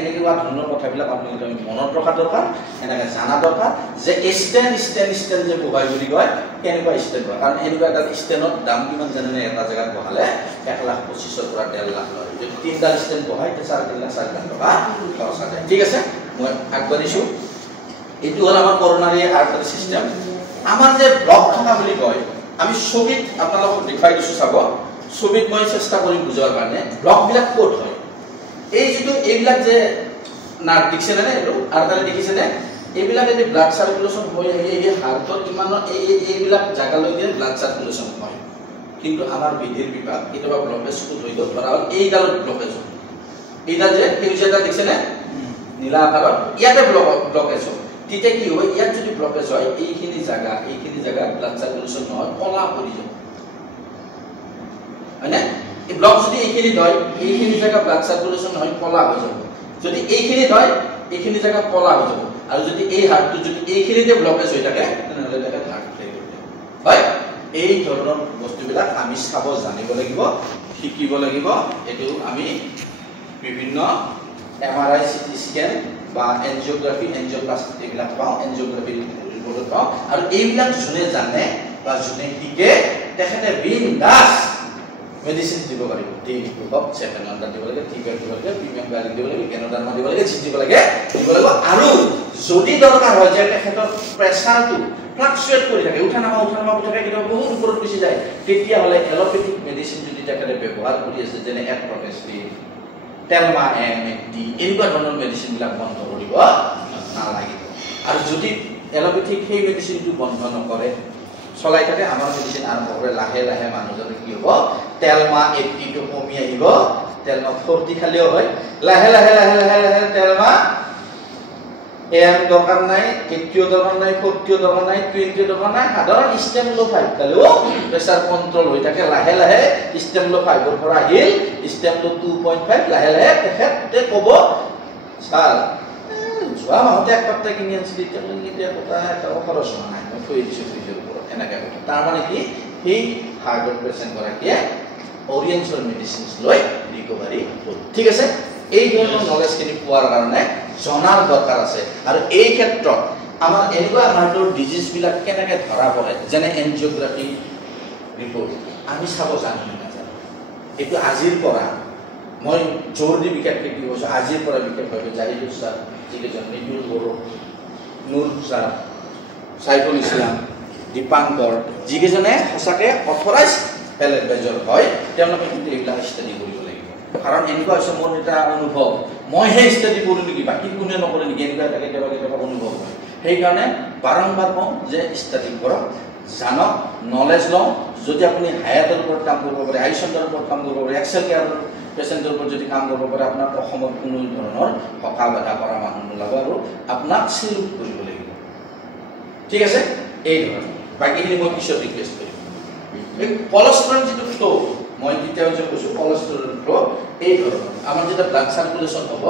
এনেকুৱা ধৰণৰ কথাবিলাক আপোনালোকে মনত ৰখা দৰকাৰ এনেকৈ জানা দৰকাৰ যে ষ্টেণ্ড যে বহাই বুলি কয় কেনেকুৱা ষ্টেণ্ড হয় কাৰণ এনেকুৱা এটা ষ্টেণ্ডৰ দাম কিমান জানেনে এটা জেগাত বহালে 1,25,000 পৰা 1.5 লাখ লয় যদি 3টা ষ্টেণ্ড বহাই তেতিয়া 4 লাখ টকা খৰচ হয় ঠিক আছে মই আগবাঢ়িছোঁ এইটো হ'ল আমাৰ কৰোনাৰী আৰ্টাৰী চিষ্টেম আমাৰ যে ব্লক থকা বুলি কয় আমি ছবিত আপোনালোকক দেখুৱাই দিছোঁ চাব ছবিত মই চেষ্টা কৰিম বুজোৱাৰ কাৰণে ব্লকবিলাক ক'ত হয় এই যেটো এইবিলাক যে নাৰ্ভ দেখিছেনে এইটো আৰ্টাৰী দেখিছেনে এইবিলাক যদি ব্লাড সাৰ্কুলেশন হৈ আহি এই হাৰ্টত ইমান এইবিলাক জাগালৈ দিয়ে ব্লাড সাৰ্কুলেশন হয় কিন্তু আমাৰ বিধিৰ বিভাগ কেতিয়াবা ব্লকেজ ক'ত হৈ গ'ল ধৰা হ'ল এইডালত ব্লকেজ হয় এইডা যে সেউজীয়াটা দেখিছেনে নীলা আকাৰত ইয়াতে ব্লকেজ হয় তেতিয়া কি হয় ইয়াত যদি ব্লকেজ হয় এইখিনি জায়গা ব্লাড সাৰ্কুলেশন নহয় কলা পৰি যায় হয়নে এই ব্লক যদি এইখিনি হয় এইখিনি জায়গা ব্লাড সাৰ্কুলেশন নহয় কলা হৈ যাব যদি এইখিনি হয় এইখিনি জায়গা কলা হৈ যাব আৰু যদি এই হাৰ্টটো যদি এইখিনিতে ব্লকেজ হৈ থাকে তেনেহলে তাকে হাৰ্ট ফেইল হয় এই ধৰণৰ বস্তুবিলাক আমি চাব জানিব লাগিব শিকিব লাগিব এটো আমি বিভিন্ন এমআরআই সিটি স্ক্যান বা এনজিওগ্ৰাফি এনজিওপ্লাস্টি এইবিলাক পাওঁ এনজিওগ্ৰাফি ৰিপৰ্ট পাওঁ আৰু এইবিলাক যোনে জানে বা যোনে শিকে তেখেতে বিন্দাস মেডিসিন দিব পাৰিব ডেইলি কপ 7 ঘণ্টা দিব লাগে টিকাৰ দিব লাগে প্ৰিমিয়াম গালি দিব লাগে গেনোডাৰ্মা দিব লাগে দিব লাগে আৰু যদি দৰকাৰ হয় যে তেখেতৰ প্ৰেছাৰটো ফ্লাকচুৱেট কৰি থাকে উঠা নামা কৰি থাকে কিন্তু বহুত ওপৰত গুচি যায় তেতিয়া হলে এলোপেথিক মেডিসিন যদি তেখেতে ব্যৱহাৰ কৰি আছে যেনে এট্ৰপেস্টিন টেলমা এমএটি এনেকুৱা ধৰণৰ মেডিসিন বিলাক বন্ধ কৰিব নালাগিব আৰু যদি এলোপেথিক সেই মেডিসিনটো বন্ধ নকৰে চলাই থাকে আমাৰ মেডিসিন আৰম্ভ কৰে লাহে লাহে মানুহজনে কি হ'ব টেলমা এটিটো কমি আহিব টেলমা 40 খালিও হয় লাহে লাহে টেলমা এম দৰকাৰ নাই এটিও দৰকাৰ নাই 40 দৰকাৰ নাই 20 দৰকাৰ নাই সাধাৰণ স্টেমলো 5 খালিও প্ৰেছাৰ কন্ট্ৰোল হৈ থাকে লাহে লাহে স্টেমলো 5 ৰ পৰা আহিল স্টেমলো 2.5 লাহে লাহে তেখেতে ক'ব স্যাৰ যোৱা মাহতে এক সপ্তাহ কিনি আনিছিল এতিয়া কথা এটা খৰচ নাই মই থৈ দিছোঁ ফ্ৰিজৰ ওপৰত এনেকৈ কথা তাৰ মানে কি সেই হাৰ্টৰ পেশেন্ট গৰাকীয়ে অৰিয়েন্টাল মেডিসিনছ লৈ ৰিকভাৰী হ'ল ঠিক আছে এই ধৰণৰ নলেজ খিনি পোৱাৰ কাৰণে জনাৰ দৰকাৰ আছে আৰু এই ক্ষেত্ৰত আমাৰ এনেকুৱা হাৰ্টৰ ডিজিজ বিলাক কেনেকৈ ধৰা পৰে যেনে এনজিওগ্ৰাফি ৰিপৰ্ট আমি চাব জানো নাজানো এইটো আজিৰ পৰা মই জোৰ দি বিশেষকৈ কি কৈছোঁ আজিৰ পৰা বিশেষভাৱে জাহিদুল ছাৰ যিকেইজন নিদুল বড়ো নুৰ ছাৰ সাইফুল ইছলাম দীপাংকৰ যিকেইজনে সঁচাকৈ অথৰাইজ হেল্থ এডভাইজৰ হয় তেওঁলোকে কিন্তু এইবিলাক ষ্টাডি কৰিব লাগিব কাৰণ এনেকুৱা হৈছে মোৰ এটা অনুভৱ মইহে ষ্টাডি কৰোঁ নেকি বাকী কোনে নকৰে নেকি এনেকুৱা এটা কেতিয়াবা অনুভৱ হয় সেইকাৰণে বাৰম্বাৰ কওঁ যে ষ্টাডি কৰক জানক নলেজ লওঁ যদি আপুনি হায়াতৰ ওপৰত কাম কৰিব পাৰে আইচেণ্টাৰৰ ওপৰত কাম কৰিব পাৰে এক্সেল কেয়াৰৰ পেচেণ্টৰ ওপৰত যদি কাম কৰিব পাৰে আপোনাক অসমত কোনো ধৰণৰ সকাহ বাধা কৰা মানুহ নোলাব আৰু আপোনাক চেলুট কৰিব লাগিব ঠিক আছে এই ধৰণৰ বাকীখিনি মই পিছত ৰিকুৱেষ্ট কৰিম এই কলেষ্ট্ৰল যিটো ফ্লো মই তেতিয়াও যে কৈছোঁ কলেষ্ট্ৰল ফ্লো এই ধৰণৰ আমাৰ যেতিয়া ব্লাড সাৰ্কুলেশ্যন হ'ব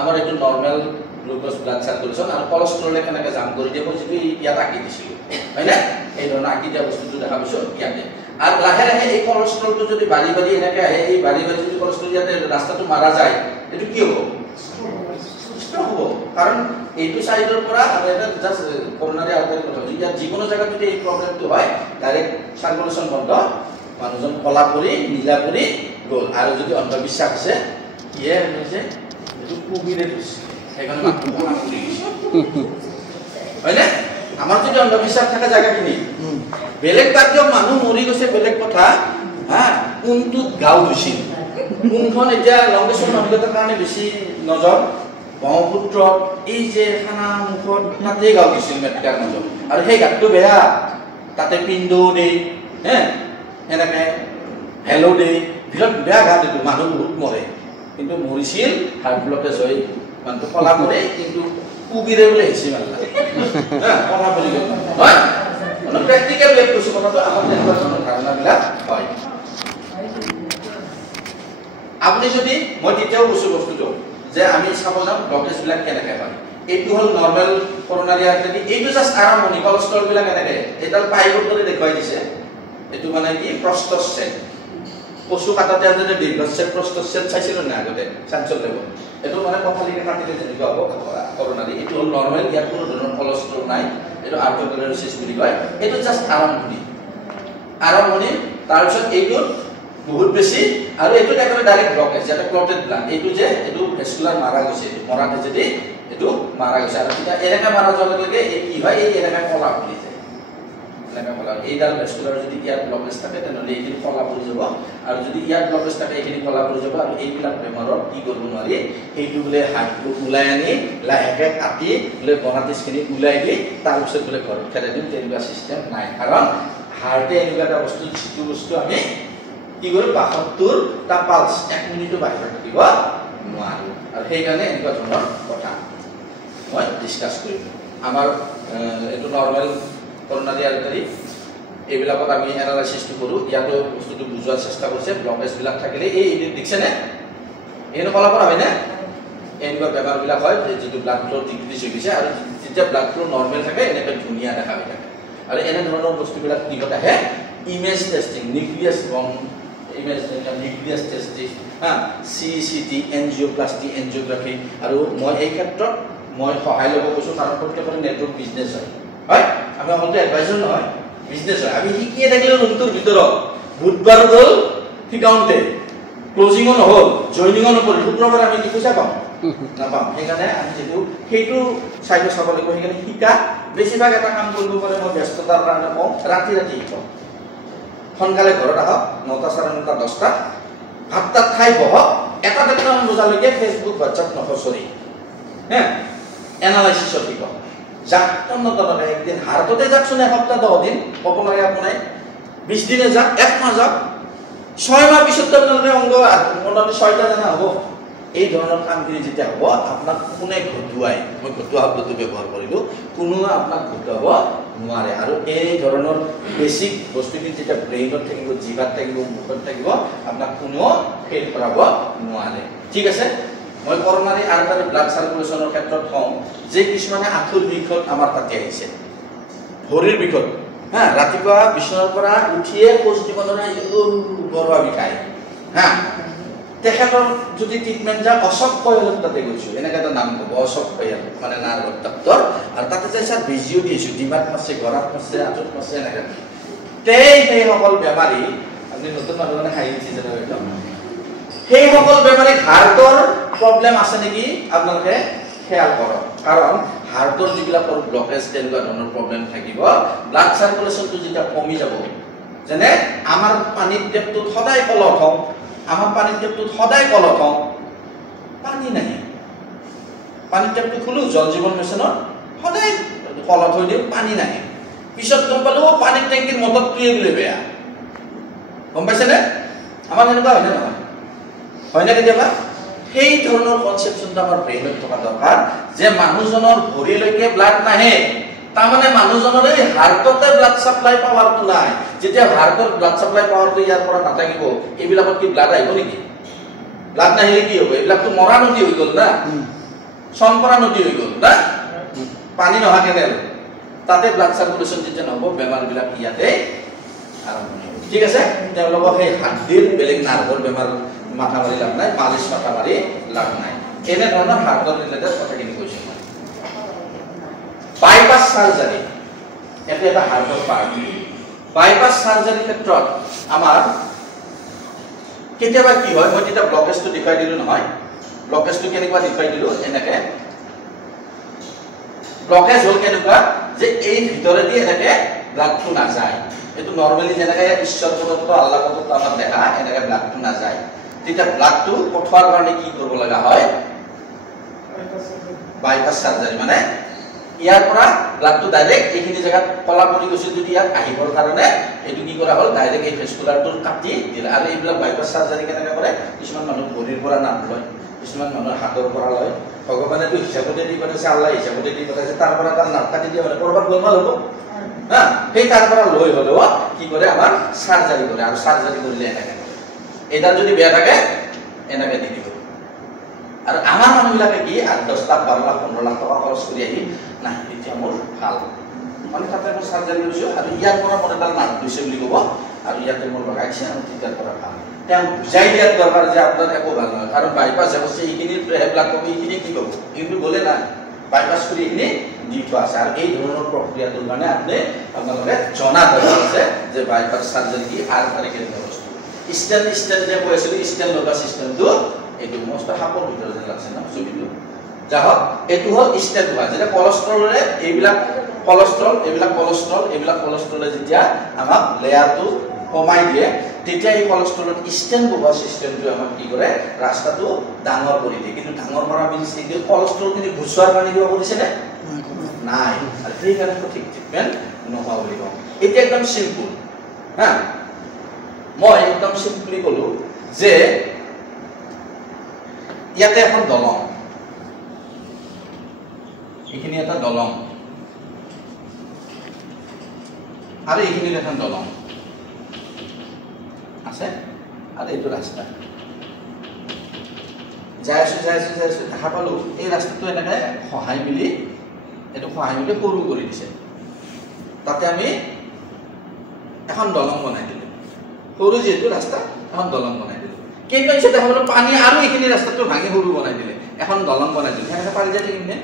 আমাৰ এইটো নৰ্মেল গ্লুকোজ ব্লাড সাৰ্কুলেশ্যন আৰু কলেষ্ট্ৰলে কেনেকৈ জাম কৰি দিয়ে মই যিটো ইয়াত আঁকি দিছিলোঁ হয়নে এই ধৰণৰ আঁকি দিয়া বস্তুটো দেখা পাইছোঁ ইয়াতে আৰু লাহে লাহে এই কলেষ্ট্ৰলটো যদি বাঢ়ি এনেকৈ আহে এই বাঢ়ি যদি কলেষ্ট্ৰল ইয়াতে ৰাস্তাটো মাৰা যায় এইটো কি হ'ব ষ্ট্ৰক হ'ব কাৰণ এইটো সাইডৰ পৰা আমি এটা জাস্ট কৰোনাৰী আৰ্টাৰী কথা কৈছোঁ ইয়াত যিকোনো জায়গাত যদি এই প্ৰব্লেমটো হয় ডাইৰেক্ট সাৰ্কুলেশ্যন বন্ধ মানুহজন কলা কৰি নীলা কৰি গ'ল আৰু যদি অন্ধবিশ্বাস আছে ইয়ে হৈছে এইটো কুবিৰে ধৰিছে সেইকাৰণে মানুহ কলা কৰি গৈছে হয়নে আমাৰ যদি অন্ধবিশ্বাস থকা জায়গাখিনি বেলেগ বাক্য মানুহ মৰি গৈছে বেলেগ কথা হা কোনটোত গাঁও হৈছিল কোনখন এতিয়া লংকেশ্বৰ নদীগতাৰ কাৰণে বেছি নজৰ ব্ৰহ্মপুত্ৰ এই যে খানা মুখত তাতে গাঁও গৈছিল মেটকাৰ নজৰ আৰু সেই গাঁতটো বেয়া তাতে পিণ্ডো দেই হে এনেকৈ হেলো দেই বিৰাট বেয়া ঘাট এইটো মানুহ বহুত মৰে কিন্তু মৰিছিল হাৰ্ট ব্লকেজ হৈ মানুহটো কলা মৰে কিন্তু কুবিৰে বোলে হেঁচি মাৰিলা কলা পৰি গ'ল হয় প্ৰেক্টিকেল ৱেব কৈছোঁ কথাটো আমাৰ তেনেকুৱা ধৰণৰ ধাৰণাবিলাক হয় আপুনি যদি মই তেতিয়াও কৈছোঁ বস্তুটো যে আমি চাব যাম ব্লকেজবিলাক কেনেকৈ হয় এইটো হ'ল নৰ্মেল কৰোনাৰী আৰ্টাৰী এইটো জাষ্ট আৰম্ভণি কলেষ্ট্ৰলবিলাক এনেকৈ এইডাল পাইপৰ দৰে দেখুৱাই দিছে এইটো মানে কি প্ৰষ্ট'ছেট কচু কাটাতে যদি দীৰ্ঘচ্ছেদ প্ৰষ্ট'ছেদ চাইছিলোঁ নাই আগতে চাঞ্চল লাগিব এটো মানে পথালিকে কাটিলে যেনেকুৱা হ'ব কৰোনাৰি এটো হল নৰমাল ইয়াত কোনো ধৰণৰ কোলেস্ট্ৰল নাই এটো আৰ্টাৰিওস্ক্লেৰোসিস বুলি কয় এটো জাস্ট আৰম্ভণি তাৰ পিছত এইটো বহুত বেছি আৰু এটো একেবাৰে ডাইৰেক্ট ব্লকেজ যেটা ক্লটেড ব্লাড এইটো যে এটো ভেস্কুলাৰ মাৰা গৈছে এটো মৰাতে যদি এটো মাৰা গৈছে আৰু এটা এলেকা মাৰা যোৱাৰ লগে এই কি হয় এই এলেকা কলা পৰি যায় এলেকা কলা এইডাল ভেস্কুলাৰ যদি ইয়াত ব্লকেজ থাকে তেনলে এইখিনি কলা পৰি যাব আৰু যদি ইয়াত ব্লকেজ থাকে এইখিনি কলা পৰি যাব আৰু এইবিলাক বেমাৰৰ কি কৰিব নোৱাৰি এইটো বলে হাতটো উলাই আনি লাহেকে কাটি বলে বনাতিছখিনি উলাই দি তাৰ পিছত বলে ঘৰত খেলে দিম তেনেকুৱা সিস্টেম নাই কাৰণ হাৰ্টে এনেকুৱা এটা বস্তু যিটো বস্তু আমি কি কৰো 72 টা পালস 1 মিনিটৰ বাহিৰত থাকিব নোৱাৰো আৰু সেই কাৰণে এনেকুৱা ধৰণৰ কথা মই ডিসকাস কৰিম আমাৰ এটো নৰমাল কৰোনাৰি আৰ্টাৰি এইবিলাকত আমি এনালাইসিসটো কৰো ইয়াতো বস্তুটো বুজোৱাৰ চেষ্টা কৰিছে ব্লকেজ বিলাক থাকিলে এই দেখছেনে এনে কলা পৰা হয় না এনেকুৱা বেমাৰ বিলাক হয় যেটো ব্লাড ফ্লো ডিক্ৰিজ হৈ গৈছে আৰু যেতিয়া ব্লাড ফ্লো নৰমাল থাকে এনেকৈ ধুনিয়া দেখা হৈ থাকে আৰু এনে ধৰণৰ বস্তুবিলাক কি কথা হে ইমেজ টেস্টিং নিউক্লিয়াস বম ইমেজ নিউক্লিয়াস টেস্টিং সিসিটি এনজিওপ্লাস্টি এনজিওগ্ৰাফি আৰু মই এই ক্ষেত্ৰত মই সহায় লব কৈছো কাৰণ প্ৰত্যেকৰে নেটৱৰ্ক বিজনেস হয় আমি অকল এডভাইজৰ নহয় বিজনেস হয় আমি শিকিয়ে থাকিলে ৰুমটোৰ ভিতৰত বুধবাৰ গল শিকাউতে ক্লোজিং নহল জয়নিং নহল শুক্ৰবাৰ আমি কি পইচা পাম নাপাম সেইকাৰণে আমি যেটো সেইটো চাইটো চাব লাগিব সেইকাৰণে শিকা বেছিভাগ এটা কাম কৰিব পাৰে মই ব্যস্ততাৰ কাৰণে কম ৰাতি কম সোনকালে ঘৰত আহক 9টা 9:30 10টা ভাতটা খাই বহক এটা দেখাম বুজালৈকে ফেসবুক হোৱাটছআপ নখচৰি এনালাইসিস শিক যাক তন্নতনে একদিন হাৰ্টতে যাক শুনে সপ্তাহ 10 দিন কব লাগে আপোনাৰ 20 দিনে যাক এক মাহ যাক 6 মাহ পিছত আপোনালোকে অংগ মোটামুটি 6টা জানা হ'ব এই ধৰণৰ কামখিনি যেতিয়া হ'ব আপোনাক কোনে ঘটুৱাই মই ঘটুৱা শব্দটো ব্যৱহাৰ কৰিলো কোনো আপোনাক ঘটুৱাব নোৱাৰে আৰু এই ধৰণৰ বেসিক বস্তুখিনি যেতিয়া ব্ৰেইনত থাকিব জিভাত থাকিব মুখত থাকিব আপোনাক কোনো ফেল কৰাব নোৱাৰে ঠিক আছে মই কৰোনাৰি আৰ্টাৰি ব্লাড সাৰ্কুলেশনৰ ক্ষেত্ৰত কম যে কিছুমানে আঁঠুৰ বিষত আমাৰ তাতে আহিছে ভৰিৰ বিষত ৰাতিপুৱা বিছনাৰ পৰা উঠিয়ে কোচ জীৱনৰ গৰৱা বিষায় তেখেতৰ যদি ট্ৰিটমেন্ট যা অশোক কয়ালত তাতে গৈছো এনেকা এটা নাম কব অশোক কয়াল মানে নাৰ্ভ ডক্টৰ আৰু তাতে যাই স্যাৰ বেজিও দিছো ডিমাত মাছে গৰাত মাছে আঁঠুত মাছে এনেকা সেই সকল বেমাৰী আপুনি নতুন মানুহে হাইছে যেন একদম সেই সকল বেমাৰী হাৰ্টৰ প্ৰবলেম আছে নেকি আপোনালোকে খেয়াল কৰক কাৰণ হাৰ্টৰ যিবিলাকৰ ব্লকেজ তেনেকুৱা ধৰণৰ প্ৰবলেম থাকিব ব্লাড সাৰ্কুলেশনটো যেতিয়া কমি যাব যেনে আমাৰ পানীৰ টেপটো সদায় কলত হওঁ আমাৰ পানীৰ টেপটো সদায় কলত হওঁ পানী নাই পানীৰ টেপটো খুলো জল জীৱন মিছনৰ সদায় কলত হৈ দিও পানী নাই পিছত গম পালো পানীৰ টেংকিৰ মটৰটোৱে বোলে বেয়া গম পাইছেনে আমাৰ এনেকুৱা হয় না নহয় হয় না কেতিয়াবা সেই ধৰণৰ কনসেপচনটো আমাৰ ব্ৰেইনত থকা দৰকাৰ যে মানুহজনৰ ভৰিলৈকে ব্লাড নাহে তাৰ মানে মানুহজনৰ এই হাৰ্টতে ব্লাড সাপ্লাই পাৱাৰটো নাই যেতিয়া হাৰ্টৰ ব্লাড সাপ্লাই পাৱাৰটো ইয়াৰ পৰা নাথাকিব এইবিলাকত কি ব্লাড আহিব নেকি ব্লাড নাহিলে কি হ'ব এইবিলাকটো মৰা নদী হৈ গ'ল না চনপৰা নদী হৈ গ'ল না পানী নহা কেনেল তাতে ব্লাড সাৰ্কুলেশন যেতিয়া নহব বেমাৰবিলাক ইয়াতে আৰম্ভণি হ'ব ঠিক আছে তেওঁলোকক সেই হাৰ্টৰ বেলেগ নাৰ্ভৰ বেমাৰ মাথা মাৰি লাভ নাই মালিশ মাথা মাৰি লাভ নাই এনে ধৰণৰ হাৰ্টৰ ৰিলেটেড কথাখিনি কৈছো বাইপাস সাৰ্জাৰী এটা হাৰ্টৰ পাৰ্ট বাইপাস সাৰ্জাৰী ক্ষেত্ৰত আমাৰ কেতিয়াবা কি হয় মই তেতিয়া ব্লকেজটো দেখাই দিলো নহয় ব্লকেজটো কেনেকুৱা দেখাই দিলো এনেকে ব্লকেজ হল কেনেকুৱা যে এই ভিতৰেদি এনেকে ব্লাডটো নাযায় এটো নৰমালি যেনেকে ঈশ্বৰ প্ৰদত্ত আল্লাহ প্ৰদত্ত আমাৰ দেখা এনেকে ব্লাডটো নাযায় তেতিয়া ব্লাডটো পঠোৱাৰ কাৰণে কি কৰিব লগা হয় বাইপাস সাৰ্জাৰী মানে ইয়াৰ পৰা ব্লাডটো ডাইৰেক্ট এইখিনি জায়গাত কলা পৰি গৈছিল যদি ইয়াত আহিবৰ কাৰণে এটো কি কৰা হল ডাইৰেক্ট এই ভেস্কুলাৰটো কাটি দিলে আৰু এইবিলাক বাইপাস সাৰ্জাৰী কেনেকৈ কৰে কিছুমান মানুহ ভৰিৰ পৰা নাম লয় কিছুমান মানুহ হাতৰ পৰা লয় ভগৱানে তো হিচাপতে দি পঠাইছে আল্লাহ হিচাপতে দি পঠাইছে তাৰ পৰা তাৰ নাম কাটি দিয়া মানে কৰবাত গোলমাল হ'ব সেই তাৰ পৰা লৈ হলেও কি কৰে আমাৰ সাৰ্জাৰী কৰে আৰু সাৰ্জাৰী কৰিলে এনেকৈ এটা যদি বেয়া থাকে এনেকৈ দি দিব আৰু আমাৰ মানুহবিলাকে কি 10 লাখ 12 লাখ 15 লাখ টকা খৰচ কৰি আহি না এতিয়া মোৰ ভাল মানে তাতে মই সাৰ্জাৰী কৰিছো আৰু ইয়াৰ পৰা মোৰ এটা নাম দিছে বুলি ক'ব আৰু ইয়াতে মোৰ লগাইছে আৰু তেতিয়াৰ পৰা ভাল তেওঁ বুজাই দিয়াৰ দৰকাৰ যে আপোনাৰ একো ভাল নহয় কাৰণ বাইপাছ হৈছে এইখিনি সেইবিলাক কবি এইখিনি কি ক'ব কিন্তু গ'লে নাই বাইপাছ কৰি এইখিনি দি থোৱা আছে আৰু এই ধৰণৰ প্ৰক্ৰিয়াটোৰ কাৰণে আপোনালোকে জনা দৰকাৰ আছে যে বাইপাছ চাৰ্জাৰী কি আৰু কেনেকুৱা বস্তু ষ্টেণ্ড যে কৈ আছিলোঁ ষ্টেণ্ড লগা চিষ্টেমটো এইটো মস্ত সাপৰ ভিতৰত যেন লাগছে ন ছবিটো যাহক এইটো হ'ল ষ্টেণ্ড হোৱা যেতিয়া কলেষ্ট্ৰলৰে এইবিলাক কলেষ্ট্ৰলে যেতিয়া আমাক লেয়াৰটো কমাই দিয়ে তেতিয়া এই কলেষ্ট্ৰলত ষ্টেণ্ড হোৱা চিষ্টেমটো আমাক কি কৰে ৰাস্তাটো ডাঙৰ কৰি দিয়ে কিন্তু ডাঙৰ কৰা মিনছ এই কলেষ্ট্ৰলখিনি গুচোৱাৰ কাৰণে কিবা কৰিছেনে নাই আৰু সেইকাৰণে সঠিক ট্ৰিটমেণ্ট নোহোৱা বুলি কওঁ এতিয়া একদম চিম্পুল হা মই একদম চিম্পলি ক'লো যে ইয়াতে এখন দলং এইখিনি এটা দলং আৰু এইখিনি এখন দলং আছে আৰু এইটো ৰাস্তা যাই আছো দেখা পালো এই ৰাস্তাটো এনেকৈ সহায় মিলি সৰু কৰি দিছে তাতে আমি এখন দলং বনাই দিলোঁ সৰু যিহেতু ৰাস্তা এখন দলং বনাই দিলোঁ কিন্তু হৈছে দেখা পালো পানী আৰু এইখিনি ৰাস্তাটো ভাঙি সৰু বনাই দিলে এখন দলং বনাই দিলোঁ সেনেকৈ পাৰি যায় থাকিম নে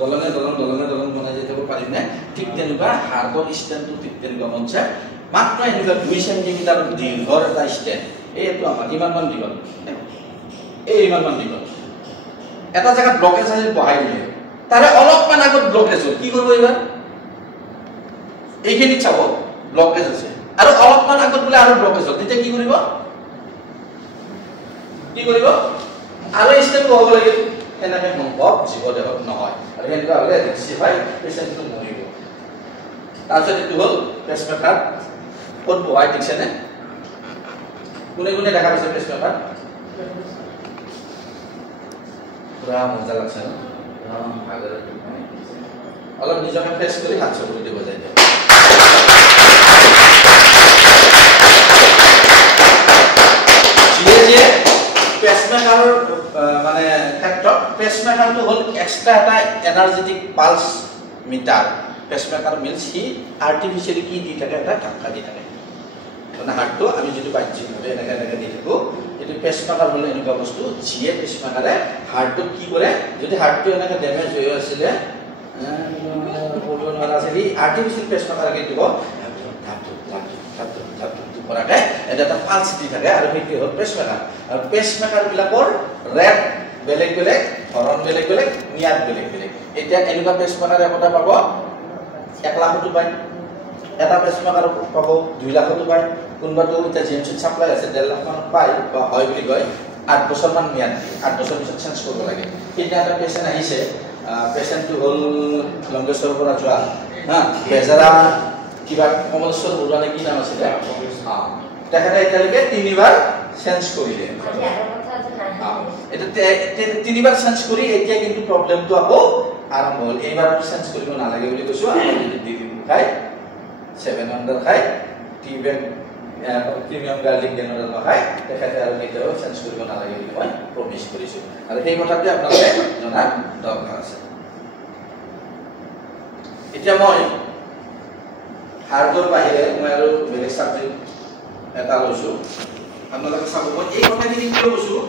দলঙে দলং বনাই যাই থাকিব পাৰিম নে ঠিক তেনেকুৱা হাৰ্টৰ ষ্টেণ্ডটো ঠিক তেনেকুৱা কনচেপ্ট মাত্ৰ এনেকুৱা 2 সেন্টিমিটাৰ দীৰ্ঘৰ এটা ষ্টেণ্ড এইটো আমাৰ ইমানমান দীঘল ইমানমান দীঘল এটা জেগাত ব্লকেজ আছে বহাই দিলে তাৰে অলপমান আগত ব্লকেজ হ'ল কি কৰিব এইবাৰ এইখিনিত চাব ব্লকেজ আছে আৰু অলপমান আগত বোলে আৰু ব্লকেজ হ'ল তেতিয়া কি কৰিব আৰু ষ্টেণ্ড বহাব লাগিব এনেকৈ সম্ভৱ জীৱদেহত নহয় আৰু এনেকুৱা হ'লে ৰিক্সিফাই পেচেণ্টটো মৰিব তাৰপিছত এইটো হ'ল পেচমেকাৰ ক'ত বহাই দিছেনে কোনে দেখা পাইছে পেচমেকাৰ পুৰা মজা লাগছে ন অলপ নিজকে ফ্ৰেছ কৰি হাত চকুৰি দিব যায় যিয়ে পেচমেকাৰৰ মানে ক্ষেত্ৰত পেচমেকাৰটো হ'ল এক্সট্ৰা এটা energetic pulse meter pacemaker means সি আৰ্টিফিচিয়েলি কি দি থাকে এটা ধাক্কা দি থাকে মানে হাৰ্টটো আমি যিটো বাহ্যিকভাৱে এনেকৈ দি থাকোঁ এইটো পেচমেকাৰ হ'লে এনেকুৱা বস্তু যিয়ে পেচমেকাৰে হাৰ্টটোক কি কৰে যদি হাৰ্টটো এনেকৈ ডেমেজ হৈ আছিলে কৰিব নোৱাৰা আছিলে আৰ্টিফিচিয়েল পেচমেকাৰ কি দিব কৰাকে এটা পালছ দি থাকে আৰু সেইটো হ'ল পেচমেকাৰ আৰু পেচমেকাৰবিলাকৰ ৰেট বেলেগ ধৰণ বেলেগ ম্যাদ বেলেগ এতিয়া এনেকুৱা পেচমেকাৰ একোটা পাব 1 লাখতো পায় এটা পেচমেকাৰ পাব 2 লাখতো পায় কোনোবাটো এতিয়া জিএমচিত চাপ্লাই আছে 1.5 লাখ মানত পায় বা হয় বুলি কয় 8 বছৰমান ম্যাদ 8 বছৰ পিছত চেঞ্জ কৰিব লাগে কিন্তু এটা পেচেণ্ট আহিছে পেচেণ্টটো হ'ল লংগেশ্বৰৰ পৰা যোৱা হা বেজাৰা কিবা কমলেশ্বৰ বৰুৱা নে কি নাম আছিলে তেখেতে এতিয়ালৈকে 3বাৰ চেঞ্জ কৰিলে এটা 3বাৰ চেঞ্জ কৰি এতিয়া কিন্তু প্ৰব্লেমটো আকৌ আৰম্ভ হ'ল এইবাৰ চেঞ্জ কৰিব নালাগে বুলি কৈছো আমি যদি দিল্লী খাই 700 খাই টি বেগ প্ৰিমিয়াম গাৰ্লিক ডেনৰ খাই তেখেতে আৰু কেতিয়াও চেঞ্জ কৰিব নালাগে বুলি মই প্ৰমিছ কৰিছোঁ আৰু সেই কথাটো আপোনালোকে জনাৰ দৰকাৰ আছে এতিয়া মই হাৰ্টৰ বাহিৰে মই আৰু বেলেগ চাবজেক্ট এটা লৈছোঁ আপোনালোকে চাব মই এই কথাখিনি কিয় কৈছোঁ